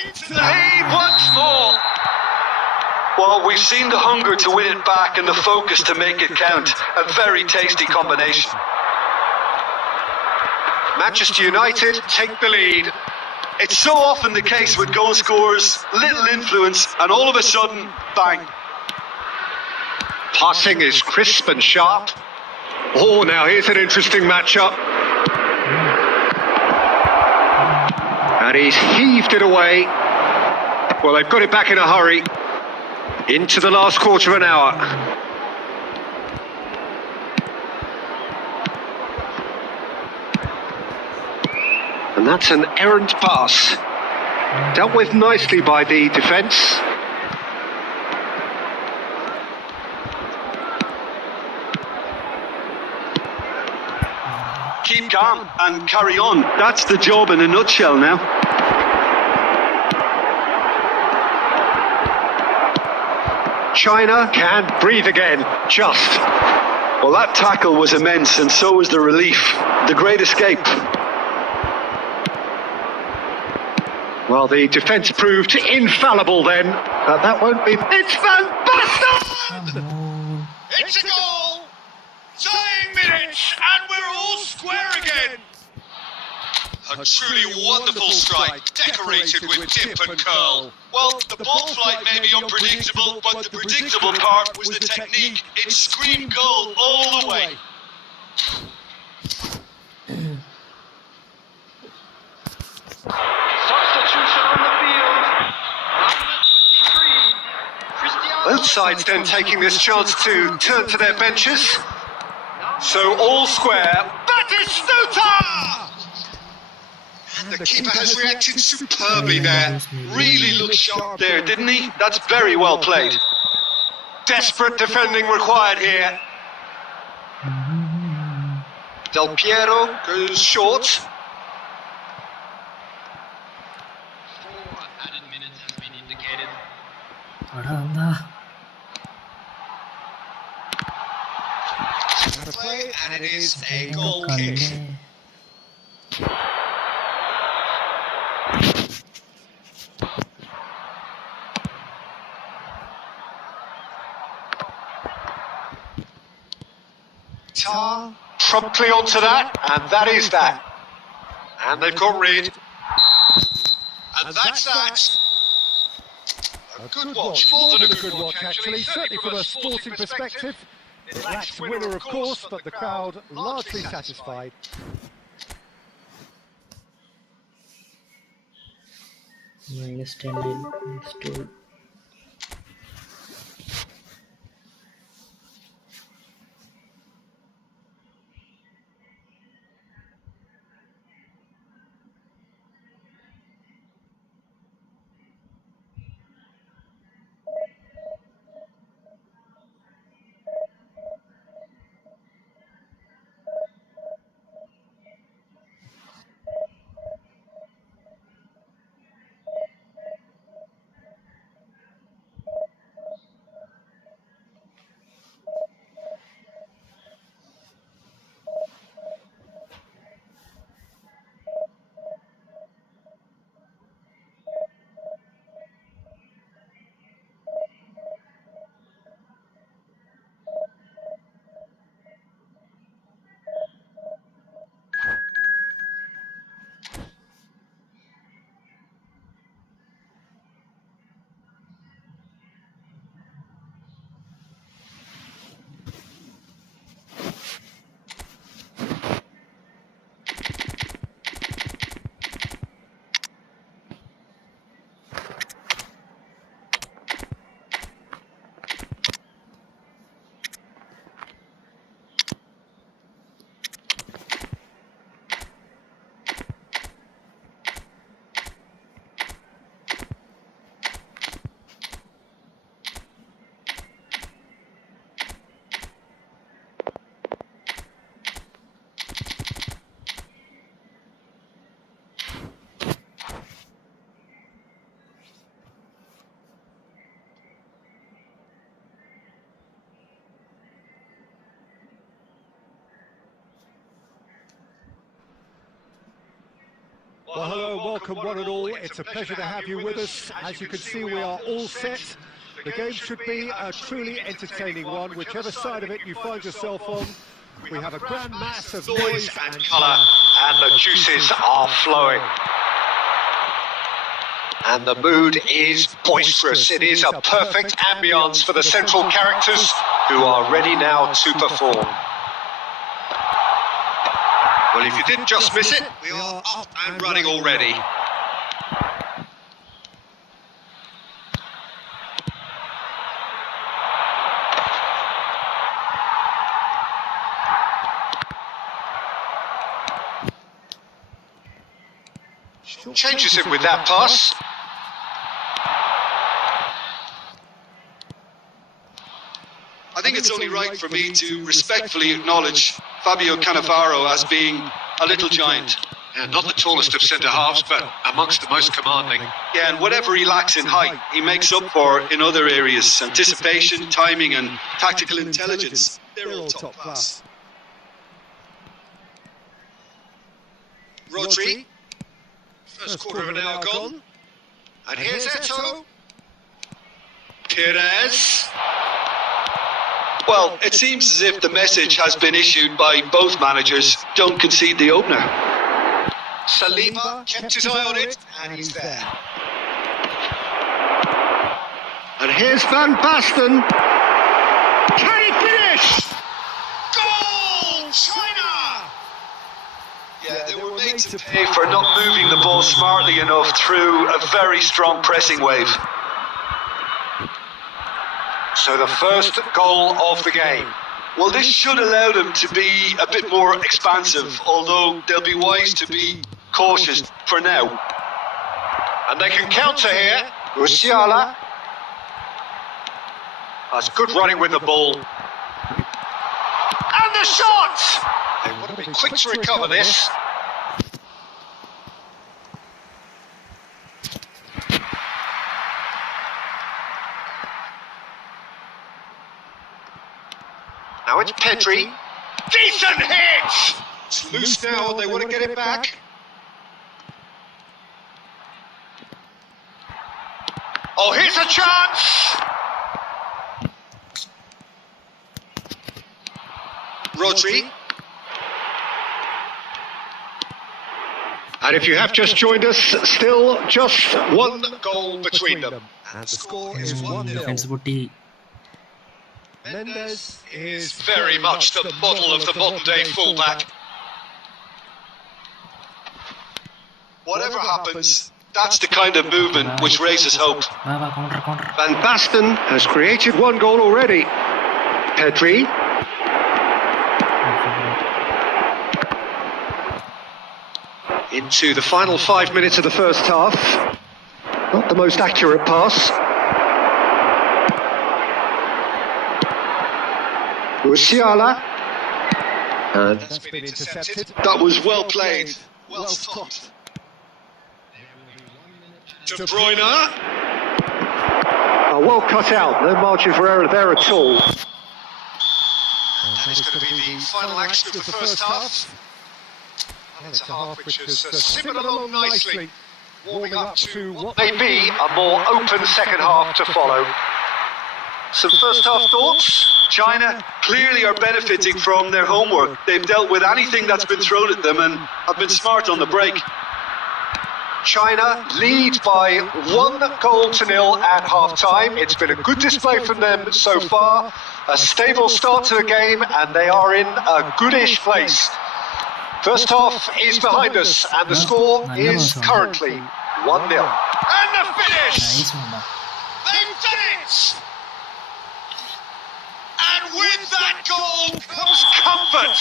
Into the lead once more! Well, we've seen the hunger to win it back and the focus to make it count. A very tasty combination. Manchester United take the lead. It's so often the case with goal scorers, little influence, and all of a sudden, bang. Passing is crisp and sharp. Oh, now here's an interesting matchup. And he's heaved it away. Well, they've got it back in a hurry. Into the last quarter of an hour. And that's an errant pass. Dealt with nicely by the defence. Keep calm and carry on. That's the job in a nutshell now. China can breathe again, just. Well, that tackle was immense, and so was the relief. The great escape. Well, the defence proved infallible then. That won't be... It's Van Basten! It's a goal! Tying minutes, and we're all square again. A truly wonderful strike, decorated with dip and curl. Well, the ball flight may be unpredictable, but the predictable part was the technique. It screamed goal all the way. Substitution on the field. Both sides then taking this chance to turn to their benches. So all square. Batistuta! And the keeper has reacted superbly there. Really looked sharp there, didn't he? That's very well played. Desperate defending required here. Del Piero goes short. 4 added minutes has been indicated. Play, and it is a goal kick. Tar promptly onto that, and that is that. And they've got rid. And that's that. A good watch, more than a good watch actually, certainly from a sporting perspective. It lacks the winner of course, but the crowd largely satisfied. -10 minus 2. Well, hello and welcome one and all. It's a pleasure to have you with us. As you can see, we are all set. The game should be a truly entertaining one, whichever side of it you find yourself on. We have a grand mass of noise and colour, and the juices are flowing. And the mood is boisterous. It is a perfect ambience for the central characters who are ready now to perform. Well, if you did just miss it, we are up and running already. Changes it with that pass. I think it's only right for me to respectfully acknowledge Fabio Cannavaro as being a little giant. Yeah, not the tallest of centre-halves, but amongst the most commanding. Yeah, and whatever he lacks in height, he makes up for in other areas. Anticipation, timing and tactical intelligence, they're all top class. Rodri. First quarter of an hour gone. And here's Eto. Perez. Well, it seems as if the message has been issued by both managers. Don't concede the opener. Saliba kept his eye on it, and he's there. And here's Van Basten. Can he finish? Goal! China! Yeah, they were made to pay for not moving the ball smartly enough through a very strong pressing wave. So the first goal of the game. Well, this should allow them to be a bit more expansive, although they'll be wise to be cautious for now. And they can counter here. Musiala. That's good running with the ball. And the shot! They want to be quick to recover this. Now it's Pedri. Decent hit! It's loose now, they want to get it back. Oh, here's a chance! Rodri. And if you have just joined us, still just one goal between them. And the score is 1-0. Mendes is very much the model of the modern-day fullback. Whatever happens, that's the kind of movement which raises hope. Van Basten has created one goal already. Pedri. Into the final 5 minutes of the first half. Not the most accurate pass. Musiala. And That's been intercepted. That was well played, well stopped. De Bruyne. Oh, well cut out, no margin for error there at all. And That is going to be the final action of the first half. And it's a half which has simmered along nicely, warming up to what may be a more open second half to follow. Some first half thoughts? China clearly are benefiting from their homework. They've dealt with anything that's been thrown at them and have been smart on the break. China lead by 1-0 at half-time. It's been a good display from them so far. A stable start to the game, and they are in a goodish place. First half is behind us, and the score is currently 1-0. And the finish! They've done it! And with that goal comes comfort.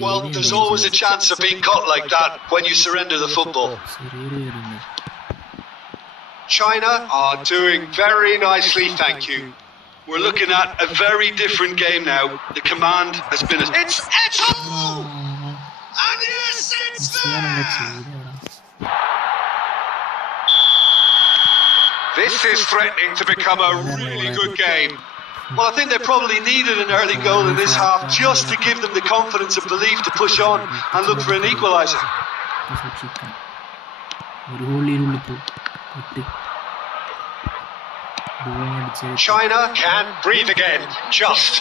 Well, there's always a chance of being caught like that when you surrender the football. China are doing very nicely, thank you. We're looking at a very different game now. The command has been... It's Eto! And yes, it's there! This is threatening to become a really good game. Well, I think they probably needed an early goal in this half just to give them the confidence and belief to push on and look for an equaliser. സൂക്ഷിക്കണം. ഒരു ഗോളിനുള്ളിൽ പോകും. China can breathe again, just.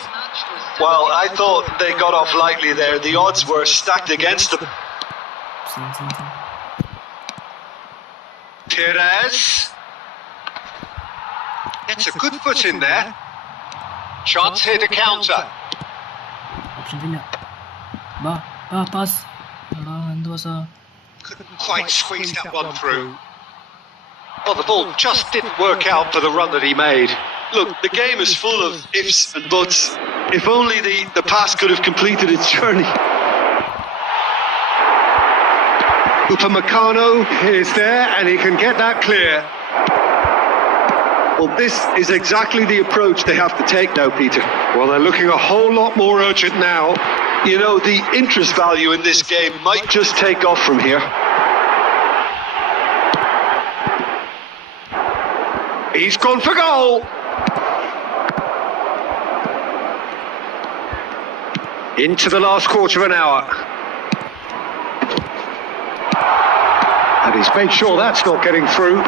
Well, I thought they got off lightly there. The odds were stacked against them. Perez gets a good foot in there. Chance here to counter. Pass. Couldn't quite squeeze that one through. Well, the ball just didn't work out for the run that he made. Look, the game is full of ifs and buts. If only the pass could have completed its journey. Upamecano is there and he can get that clear. Well, this is exactly the approach they have to take now, Peter. Well, they're looking a whole lot more urgent now. You know, the interest value in this game might just take off from here. He's gone for goal. Into the last quarter of an hour. And he's made sure that's not getting through.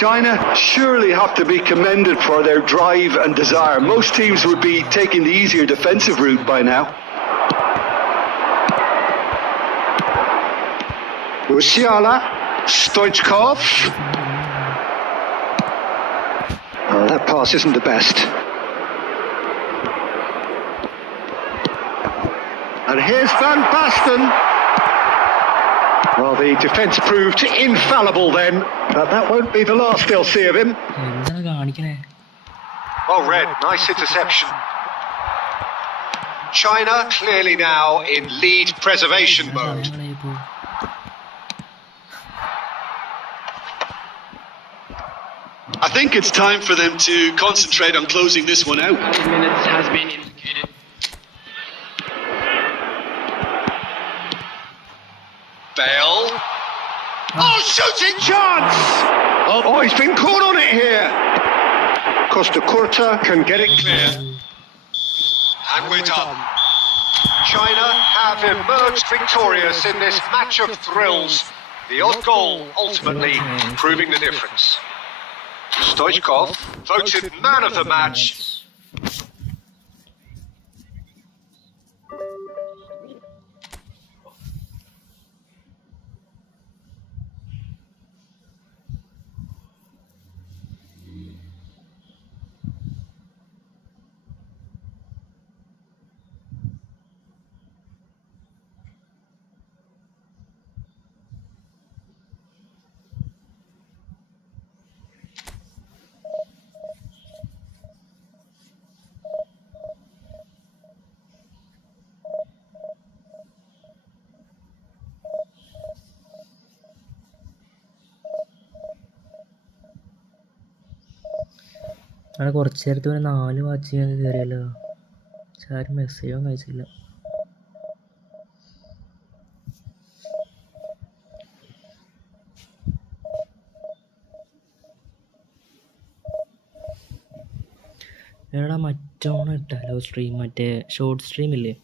China surely have to be commended for their drive and desire. Most teams would be taking the easier defensive route by now. Musiala, Stoichkov. Oh, that pass isn't the best. And here's Van Basten. Well, the defence proved infallible then, but that won't be the last they'll see of him. Well read, nice interception. China clearly now in lead preservation mode. I think it's time for them to concentrate on closing this one out. 5 minutes has been indicated. Bale. Oh, shooting chance! Oh, he's been caught on it here. Costa Curta can get it clear. And we're done. China have emerged victorious in this match of thrills. The odd goal ultimately proving the difference. Stoichkov voted man of the match. അവിടെ കുറച്ച് നേരത്തെ ഒരു 4 watching കയറിയല്ലോ. ആരും മെസ്സേജോ അയച്ചില്ല. എടാ മറ്റോണം ഇട്ടാലോ stream, മറ്റേ short stream ഇല്ലേ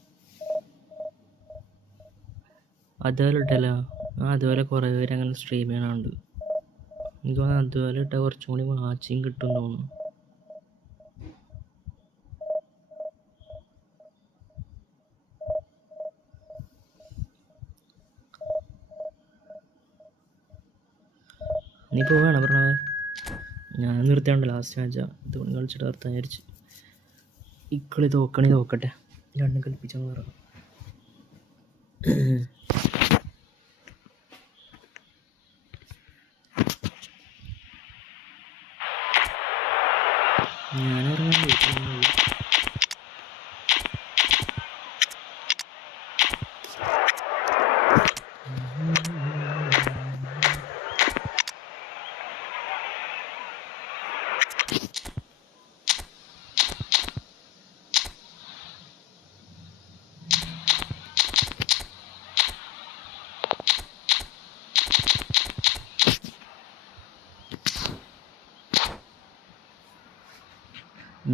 അതുപോലെ ഇട്ടല്ലോ. അതുപോലെ കുറേ പേര് അങ്ങനെ സ്ട്രീം ചെയ്യണുണ്ട്. എനിക്ക് തോന്നുന്നു അതുപോലെ ഇട്ടാൽ കുറച്ചും കൂടി വാച്ചിങ് കിട്ടും തോന്നുന്നു. നീ പോവുകയാണോ പറഞ്ഞത്? ഞാൻ നിർത്തിയാണ്ട് ലാസ്റ്റ് മാച്ചാ ഇതുകൊണ്ട് കളിച്ചിട്ട് നിർത്താൻ വിചാരിച്ചു. ഇക്കളി തോക്കണി തോക്കട്ടെ, രണ്ടും കളിപ്പിച്ചെന്ന് പറഞ്ഞു. ഞാനറിയാൻ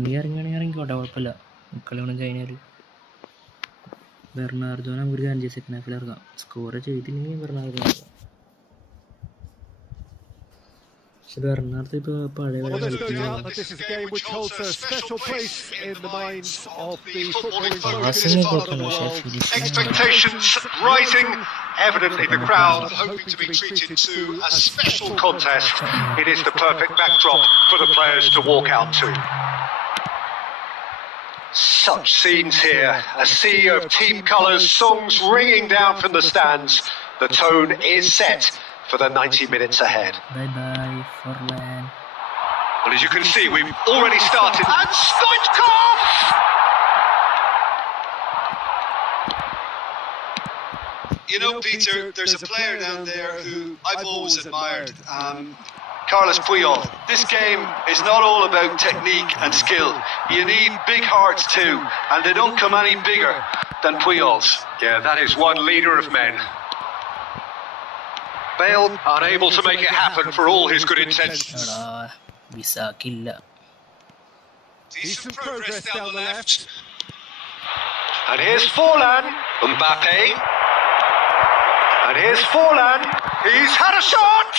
നീ ഇറങ്ങുകയാണെങ്കിൽ ഇറങ്ങിക്കോട്ടെ, കുഴപ്പമില്ല. കളി വേണം കഴിഞ്ഞാൽ ബെർണാർഡോനെ നമുക്ക് 5 സെക്കൻഡ് ഹാഫിൽ ഇറങ്ങാം. സ്കോർ ചെയ്തില്ലെങ്കിൽ ബെർണാർഡോ ഇറങ്ങാം. പക്ഷെ ബെർണാർഡോ ഇപ്പോൾ പഴയ Well, there's no doubt that this is a game which holds a special place in the minds of the footballing folk in this part of the world. Expectations rising. Evidently, the crowd hoping to be treated to a special contest. It is the perfect backdrop for the players to walk out to. Such scenes here. A sea of team colours, songs ringing down from the stands. The tone is set for the 90 minutes ahead. Bye Forlan. Well, as you can see, we've already started. And Stoichkov! You know, Peter, there's a player down there who I've always admired. Carlos Puyol. This game is not all about technique and skill. You need big hearts too, and they don't come any bigger than Puyol's. Yeah, that is one leader of men. Bale unable to make it happen for all his good intentions. ബിസാക്കില്ല. Decent progress down the left. And here's Forlan. Mbappe. And here's Forlan. He's had a shot!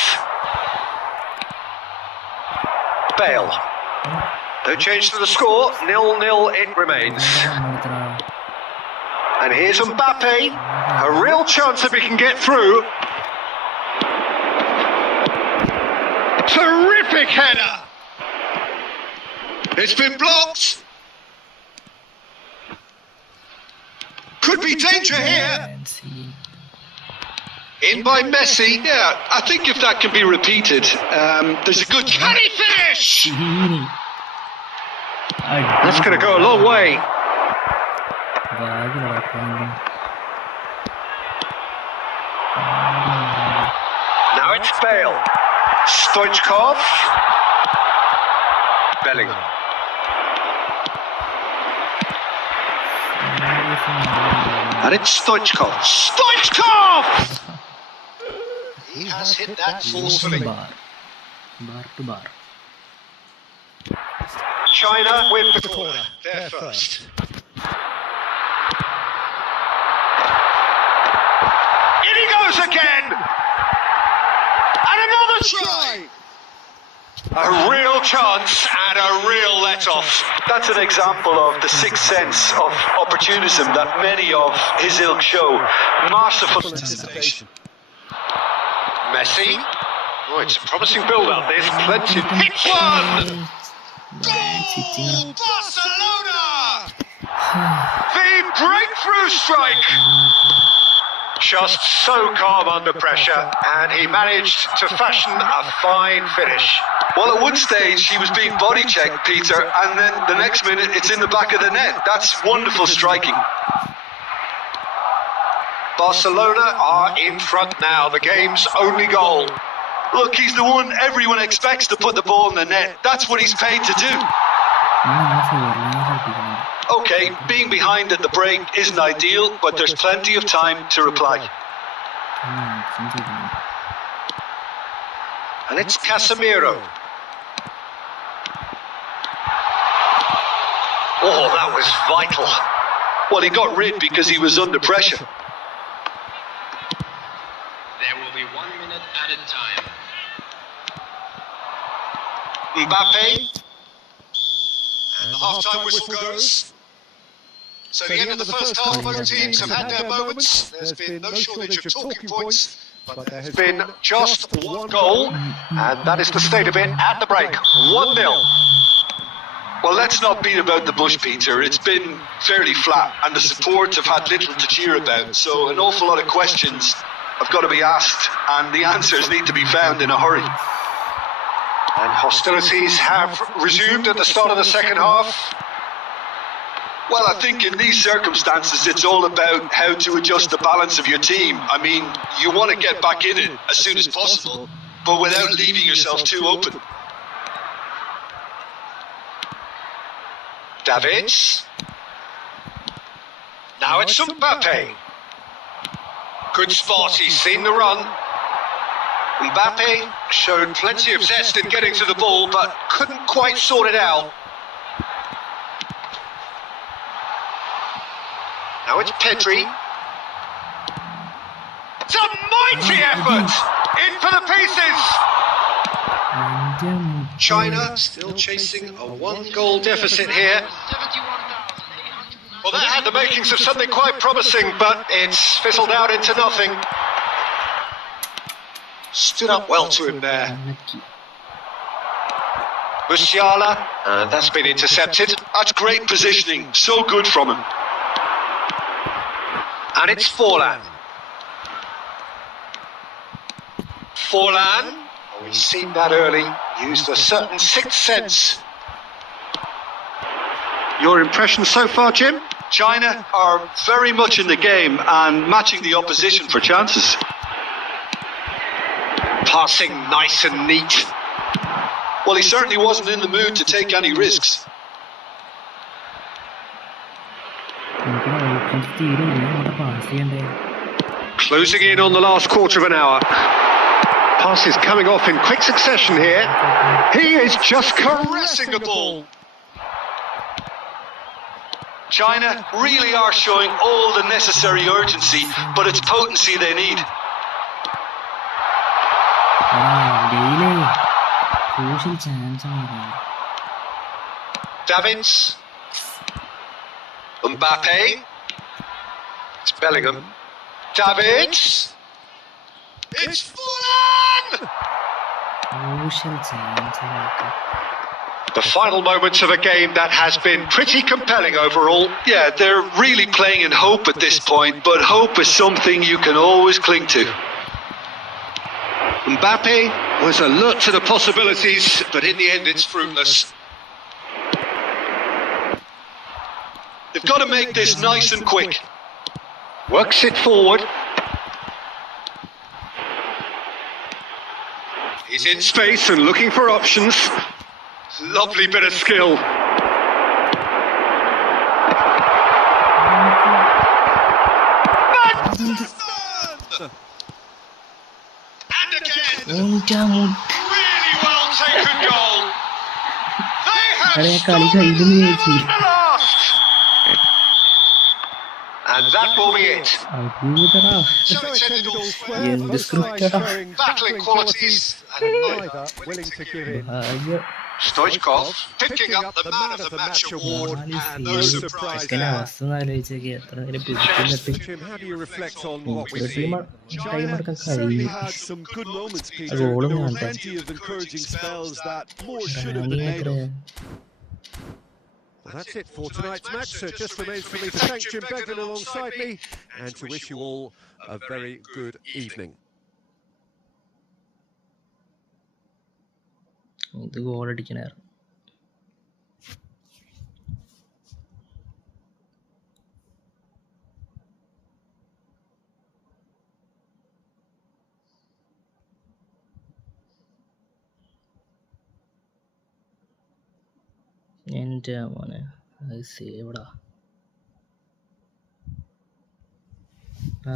Bale. No change to the score. 0-0 it remains. And here's Mbappe. A real chance if he can get through. Terrific header! It's been blocked. Could be danger here. In by Messi. Yeah, I think if that can be repeated, there's a good... Can he finish? That's going to go a long way. Now it's Bale. Stoichkov. Bellingham. And it's Stoichkov. Stoichkov! He has hit that forcefully. Bar to bar. China with the corner. They're first. In he goes again! And another try! A real chance and a real let-off. That's an example of the sixth sense of opportunism that many of his ilk show. Masterful anticipation. Messi. Oh, it's a promising build-up. There's plenty. Hit one! Goal! Barcelona! The breakthrough strike! Just so calm under pressure, and he managed to fashion a fine finish. Well, at one stage he was being body checked, Peter, and then the next minute it's in the back of the net. That's wonderful striking. Barcelona are in front now, the game's only goal. Look, he's the one everyone expects to put the ball in the net. That's what he's paid to do. Okay, being behind at the break isn't ideal, but there's plenty of time to reply. And it's Casemiro. Oh, that was vital. Well, he got rid because he was under pressure. There will be 1 minute added time. Mbappe. And the half-time whistle goes. So the end of the first half, both teams have had their moments. There's been no shortage of talking points. But there has Been just one goal, and that is the state of it at the break. 1-0. Well, let's not beat about the bush, Peter. It's been fairly flat, and the supports have had little to cheer about. So an awful lot of questions have got to be asked, and the answers need to be found in a hurry. And hostilities have resumed at the start of the second half. Well, I think in these circumstances, it's all about how to adjust the balance of your team. I mean, you want to get back in it as soon as possible, but without leaving yourself too open. Davids. Now it's Mbappe. Good spot, he's seen the run. Mbappe showed plenty of zest in getting to the ball, but couldn't quite sort it out. Now it's Pedri. It's a mighty effort! In for the pieces! China still chasing a 1-goal deficit here. Well, that had the makings of something quite promising, but it's fizzled out into nothing. Stood up well to him there. Musiala, that's been intercepted. That's great positioning. So good from him. And it's Forlan. Forlan, we've seen that early, used a certain sixth sense. Your impression so far, Jim? China are very much in the game and matching the opposition for chances. Passing nice and neat. Well, he certainly wasn't in the mood to take any risks. Closing in on the last quarter of an hour. Passes coming off in quick succession here. He is just caressing the ball. China really are showing all the necessary urgency, but it's potency they need. Davids. Mbappe. It's Bellingham. Davids. It's Forlan! The final moments of a game that has been pretty compelling overall. Yeah, they're really playing in hope at this point, but hope is something you can always cling to. Mbappe was alert to the possibilities, but in the end it's fruitless. They've got to make this nice and quick. Works it forward. He's in space and looking for options. Lovely bit of skill. And again, really well taken goal. They have stopped the last. And that will be it. So it's ended all square. Battling qualities and Neither willing to give in. Stoichkov Picking up the Man of the Match award and no surprise there. Jim, how do you reflect on what we've seen? China certainly had some good moments, Peter. There were plenty of encouraging spells that more should have been made of. Well, that's it for tonight's match. So it just remains for me to thank Jim Begden alongside me and to wish you all a very good evening. ഇത് ഗോളടിക്കണായിരുന്നു. എൻ്റെ മോനെ അത് സേവടാ,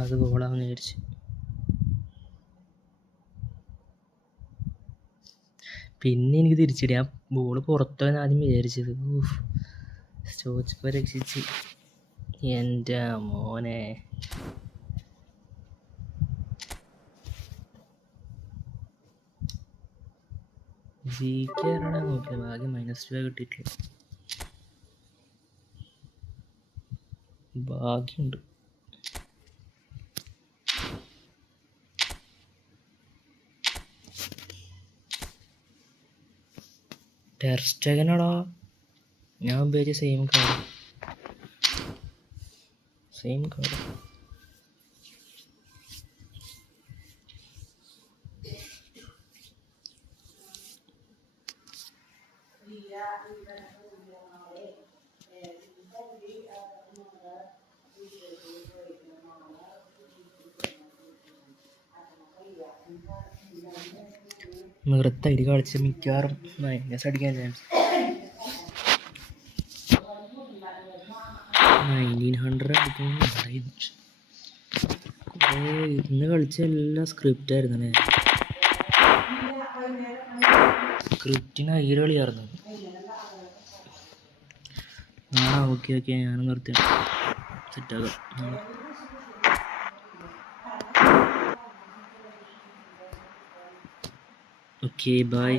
അത് ഗോളാന്ന് വിചാരിച്ചു. പിന്നെ എനിക്ക് തിരിച്ചടി ആ ബോള് പുറത്താണ് ആദ്യം വിചാരിച്ചത്. സ്റ്റോച്ചിപ്പോൾ രക്ഷിച്ച്. എൻ്റെ മോനെ ജയിക്കാറാണ് നോക്കിയത്. ഭാഗ്യം -2 കിട്ടിയിട്ടില്ല. ഭാഗ്യമുണ്ട്. ടെർ സ്റ്റെഗനാടാ ഞാൻ ഉപയോഗിച്ച സെയിം കാർഡ്. നിർത്തായിട്ട് കളിച്ച് മിക്കവാറും മൈനസ് അടിക്കാൻ ചാൻസ്. 1900 അടിക്കുമ്പോൾ പറയുന്നു. ഇന്ന് കളിച്ച എല്ലാം സ്ക്രിപ്റ്റ് ആയിരുന്നു അല്ലേ? സ്ക്രിപ്റ്റിന് ഹൈറ് കളിയായിരുന്നു. ഓക്കെ ഞാനും നിർത്തി. സെറ്റാകാം. Okay by.